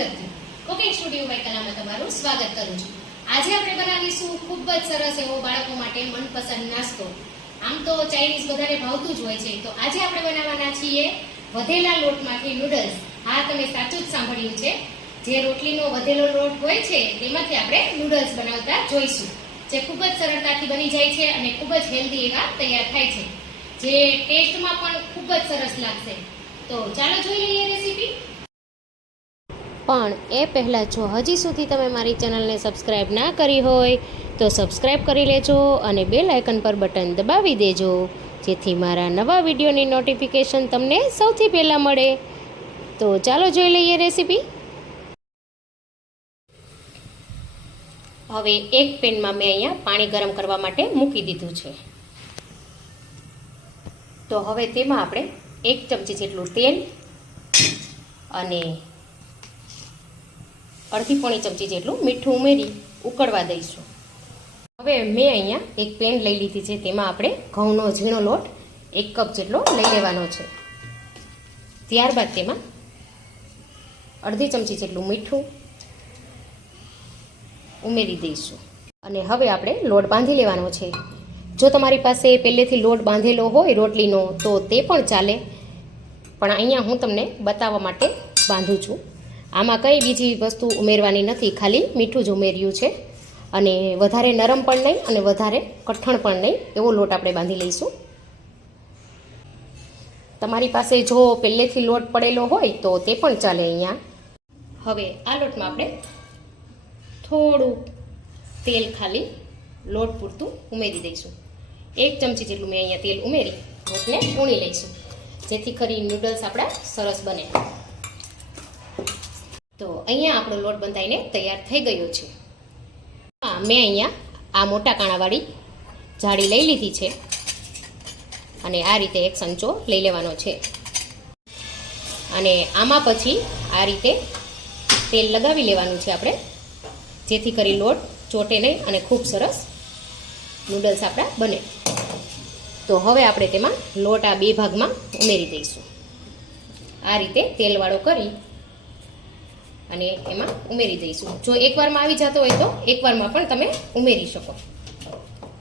સુરતથી cooking studio by કલામાં તમારું સ્વાગત કરું છું। આજે આપણે બનાવીશું ખૂબ જ સરસ એવો બાળકો માટે મનપસંદ નાસ્તો। આમ તો ચાઇનીઝ બધાને ભાવતું જ હોય છે, તો આજે આપણે બનાવવાના છીએ વધેલા લોટમાંથી નૂડલ્સ। હા, તમે સાચું જ સાંભળ્યું છે, જે રોટલીનો વધેલો લોટ હોય છે તેમાંથી આપણે નૂડલ્સ બનાવતા જોઈશું, જે ખૂબ જ સરળતાથી બની જાય છે અને ખૂબ જ હેલ્ધી એવા તૈયાર થાય છે, જે ટેસ્ટમાં પણ ખૂબ જ સરસ લાગશે। તો ચાલો જોઈ લઈએ રેસીપી। પણ એ પહેલાં જો હજી સુધી તમે મારી ચેનલને સબસ્ક્રાઈબ ના કરી હોય તો સબસ્ક્રાઈબ કરી લેજો અને બેલ આઇકન પર બટન દબાવી દેજો, જેથી મારા નવા વિડીયોની નોટિફિકેશન તમને સૌથી પહેલાં મળે। તો ચાલો જોઈ લઈએ રેસીપી। હવે એક પેનમાં મેં અહીંયા પાણી ગરમ કરવા માટે મૂકી દીધું છે। તો હવે તેમાં આપણે 1 ચમચી જેટલું તેલ અને અડધી પોણી ચમચી જેટલું મીઠું ઉમેરી ઉકળવા દઈશું। હવે મેં અહીંયા એક પેન લઈ લીધી છે, તેમાં આપણે ઘઉંનો ઝીણો લોટ 1 કપ જેટલો લઈ લેવાનો છે। ત્યારબાદ તેમાં અડધી ચમચી જેટલું મીઠું ઉમેરી દઈશું અને હવે આપણે લોટ બાંધી લેવાનો છે। જો તમારી પાસે પહેલેથી લોટ બાંધેલો હોય રોટલીનો તો તે પણ ચાલે, પણ અહીંયા હું તમને બતાવવા માટે બાંધું છું। આમાં કંઈ બીજી વસ્તુ ઉમેરવાની નથી, ખાલી મીઠું જ ઉમેર્યું છે અને વધારે નરમ પણ નહીં અને વધારે કઠણ પણ નહીં એવો લોટ આપણે બાંધી લઈશું। તમારી પાસે જો પહેલેથી લોટ પડેલો હોય તો તે પણ ચાલે। અહીંયા હવે આ લોટમાં આપણે થોડું તેલ ખાલી લોટ પૂરતું ઉમેરી દઈશું। 1 ચમચી જેટલું મેં અહીંયા તેલ ઉમેરી લોટને ઉણી લઈશું, જેથી કરી નૂડલ્સ આપણા સરસ બને। તો અહીંયા આપણો લોટ બંધાઈને તૈયાર થઈ ગયો છે। હા, મેં અહીંયા આ મોટા કાણાવાળી જાળી લઈ લીધી છે અને આ રીતે એક સંચો લઈ લેવાનો છે અને આમાં પછી આ રીતે તેલ લગાવી લેવાનું છે આપણે, જેથી કરી લોટ ચોટે નહીં અને ખૂબ સરસ નૂડલ્સ આપણા બને। તો હવે આપણે તેમાં લોટ આ 2 ભાગમાં ઉમેરી દઈશું। આ રીતે તેલવાળો કરી અને એમાં ઉમેરી દઈશું। જો એકવારમાં આવી જતો હોય તો એકવારમાં પણ તમે ઉમેરી શકો।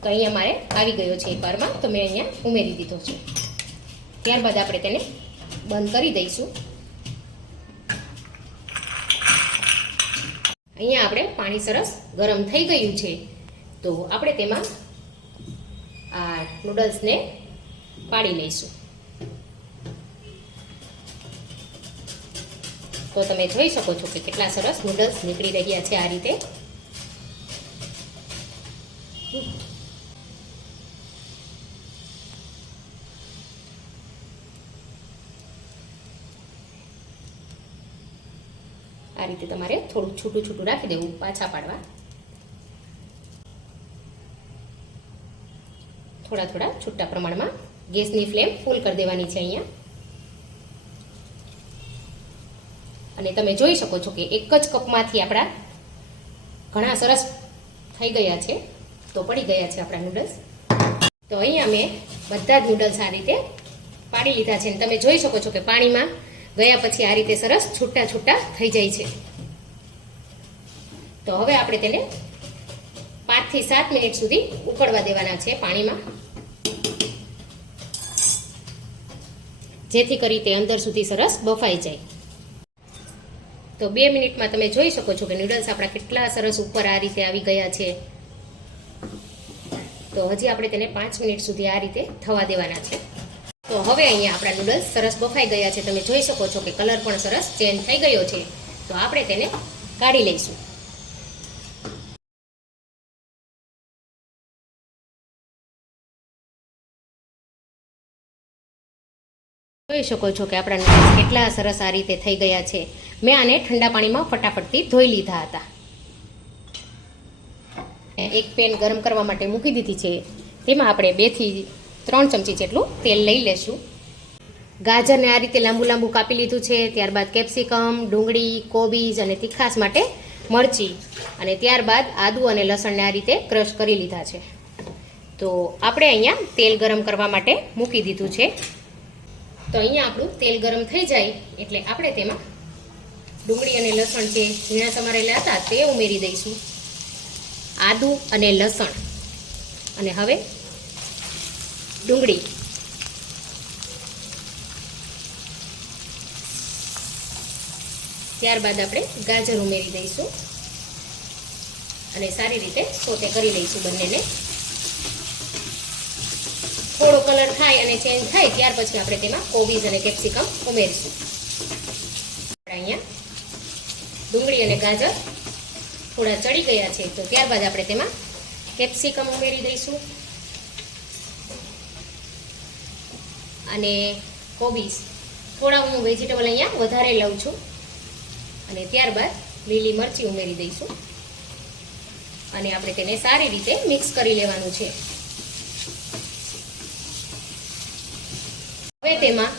તો અહીંયા મારે આવી ગયો છે એકવારમાં, તો મેં અહીંયા ઉમેરી દીધો છે। ત્યારબાદ આપણે તેને બંધ કરી દઈશું। અહીંયા આપણે પાણી સરસ ગરમ થઈ ગયું છે, તો આપણે તેમાં આ નૂડલ્સને પાડી લઈશું। તો તમે જોઈ શકો છો કે કેટલા સરસ નૂડલ્સ નીકળી રહ્યા છે। આ રીતે તમારે થોડું છૂટું છૂટું રાખી દેવું, પાછા પાડવા। થોડા થોડા છૂટા પ્રમાણમાં ગેસની ફ્લેમ ફૂલ કરી દેવાની છે અહીંયા। અને તમે જોઈ શકો છો કે એક જ કપમાંથી આપણા ઘણા સરસ થઈ ગયા છે, તો પડી ગયા છે આપણા નૂડલ્સ। તો અહીંયા મેં બધા જ નૂડલ્સ આ રીતે પાડી લીધા છે અને તમે જોઈ શકો છો કે પાણીમાં ગયા પછી આ રીતે સરસ છૂટા છૂટા થઈ જાય છે। તો હવે આપણે તેને 5 થી 7 મિનિટ સુધી ઉકળવા દેવાના છે પાણીમાં, જેથી કરી તે અંદર સુધી સરસ બફાઈ જાય। તો 2 મિનિટમાં તમે જોઈ શકો છો કે નૂડલ્સ આપણા કેટલા સરસ ઉપર આ રીતે આવી ગયા છે। તો હજી આપણે તેને 5 મિનિટ સુધી આ રીતે થવા દેવાના છે। તો હવે અહીંયા આપણા નૂડલ્સ સરસ બફાઈ ગયા છે, તમે જોઈ શકો છો કે કલર પણ સરસ ચેન્જ થઈ ગયો છે। તો આપણે તેને કાઢી લઈશું। જોઈ શકો છો કે આપણા નૂડલ્સ કેટલા સરસ આ રીતે થઈ ગયા છે। મેં આને ઠંડા પાણીમાં ફટાફટથી ધોઈ લીધા હતા। એક પેન ગરમ કરવા માટે મૂકી દીધી છે, તેમાં આપણે 2 થી 3 ચમચી જેટલું તેલ લઈ લેશું। ગાજરને આ રીતે લાંબુ લાંબુ કાપી લીધું છે, ત્યારબાદ કેપ્સિકમ, ડુંગળી, કોબીજ અને તીખાસ માટે મરચી અને ત્યારબાદ આદુ અને લસણને આ રીતે ક્રશ કરી લીધા છે। તો આપણે અહીંયા તેલ ગરમ કરવા માટે મૂકી દીધું છે। તો અહીંયા આપણું તેલ ગરમ થઈ જાય એટલે આપણે તેમાં ડુંગળી અને લસણ જે ઝીણા સમારેલા હતા તે ઉમેરી દઈશું. આદું અને લસણ, અને હવે ડુંગળી, ત્યારબાદ આપણે ગાજર ઉમેરી દઈશું અને સારી રીતે સોતે કરી લઈશું બંનેને. થોડો કલર થાય અને ચેન્જ થાય ત્યાર પછી આપણે તેમાં કોબીજ અને કેપ્સિકમ ઉમેરીશું. અહીંયા ડુંગળી અને ગાજર થોડા ચડી ગયા છે તો ત્યારબાદ આપણે તેમાં કેપ્સિકમ ઉમેરી દઈશું અને કોબીજ. થોડા હું વેજીટેબલ અહીંયા વધારે લઉં છું. અને ત્યારબાદ લીલી મરચી ઉમેરી દઈશું અને આપણે તેને સારી રીતે મિક્સ કરી લેવાનું છે. હવે તેમાં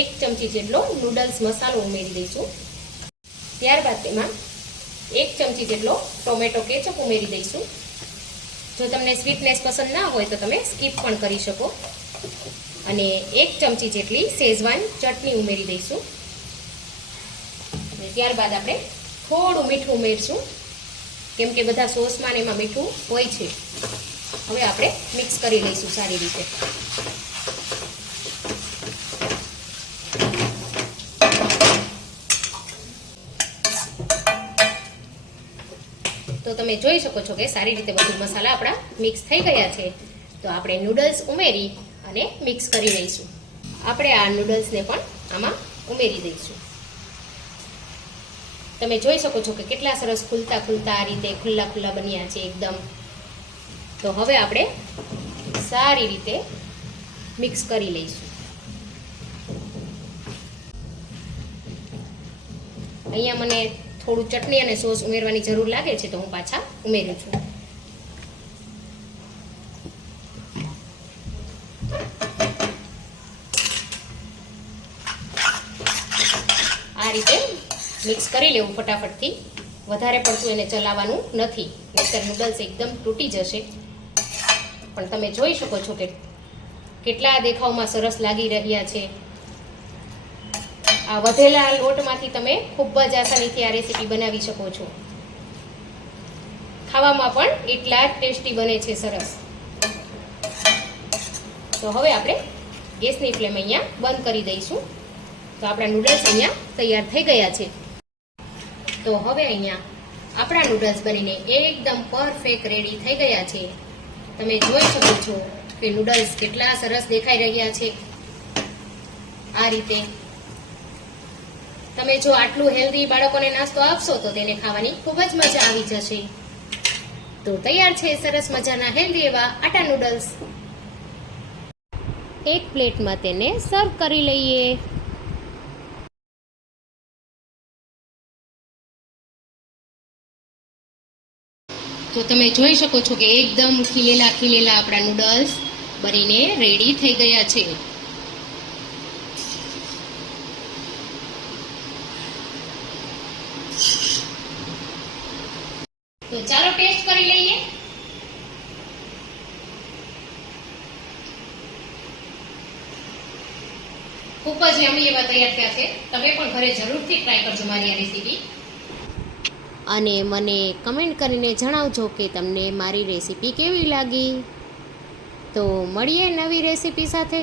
1 ચમચી જેટલો નૂડલ્સ મસાલો ઉમેરી દઈશું. ત્યારબાદ તેમાં 1 ચમચી જેટલો ટોમેટો કેચઅપ ઉમેરી દઈશું. જો તમને સ્વીટનેસ પસંદ ના હોય તો તમે સ્કીપ પણ કરી શકો. અને 1 ચમચી જેટલી શેઝવાન ચટણી ઉમેરી દઈશું. અને ત્યારબાદ આપણે થોડું મીઠું ઉમેરશું, કેમ કે બધા સોસમાં એમાં મીઠું હોય છે. હવે આપણે મિક્સ કરી લઈશું સારી રીતે. તો તમે જોઈ શકો છો કે સારી રીતે બધું મસાલા આપણા મિક્સ થઈ ગયા છે. તો આપણે નૂડલ્સ ઉમેરી અને મિક્સ કરી લઈશું. આપણે આ નૂડલ્સને પણ આમાં ઉમેરી દઈશું. તમે જોઈ શકો છો કે કેટલા સરસ ખુલતા ખુલતા આ રીતે ખુલ્લા ખુલ્લા બન્યા છે એકદમ. તો હવે આપણે સારી રીતે મિક્સ કરી લઈશું. અહીંયા મને થોડું ચટણી અને સોસ ઉમેરવાની જરૂર લાગે છે તો હું પાછા ઉમેરું છું. આ રીતે મિક્સ કરી લેવું ફટાફટથી. વધારે પડતું એને ચલાવવાનું નથી, નહીંતર નૂડલ્સ એકદમ તૂટી જશે. પણ તમે જોઈ શકો છો કે કેટલા દેખાવમાં સરસ લાગી રહ્યા છે. આ વધેલા લોટમાંથી તમે ખૂબ જ આસાનીથી આ રેસીપી બનાવી શકો છો. ખાવામાં પણ એટલા જ ટેસ્ટી બને છે, સરસ. તો હવે આપણે ગેસની ફ્લેમ અહીંયા બંધ કરી દઈશું. તો આપણા નૂડલ્સ અહીંયા તૈયાર થઈ ગયા છે. તો હવે અહીંયા આપણા નૂડલ્સ બનીને એકદમ પરફેક્ટ રેડી થઈ ગયા છે. તમે જોઈ શકો છો કે નૂડલ્સ કેટલા સરસ દેખાઈ રહ્યા છે. આ રીતે તમે જો આટલું હેલ્ધી બાળકોને નાસ્તો આપશો તો તેને ખાવાની ખૂબ જ મજા આવી જશે. તો તૈયાર છે સરસ મજાના હેલ્ધી એવા આટા નૂડલ્સ. એક પ્લેટમાં તેને સર્વ કરી લઈએ. તો તમે જોઈ શકો છો કે એકદમ ખીલેલા ખીલેલા આપણા નૂડલ્સ બનીને રેડી થઈ ગયા છે. તો ચાલો ટેસ્ટ કરી લઈએ. ખૂબ જ યમી એવા તૈયાર થયા છે. તમે પણ ઘરે જરૂરથી ટ્રાય કરજો મારી આ રેસીપી. અને મને કમેન્ટ કરીને જણાવજો કે તમને મારી રેસીપી કેવી લાગી. તો મળીએ નવી રેસીપી સાથે.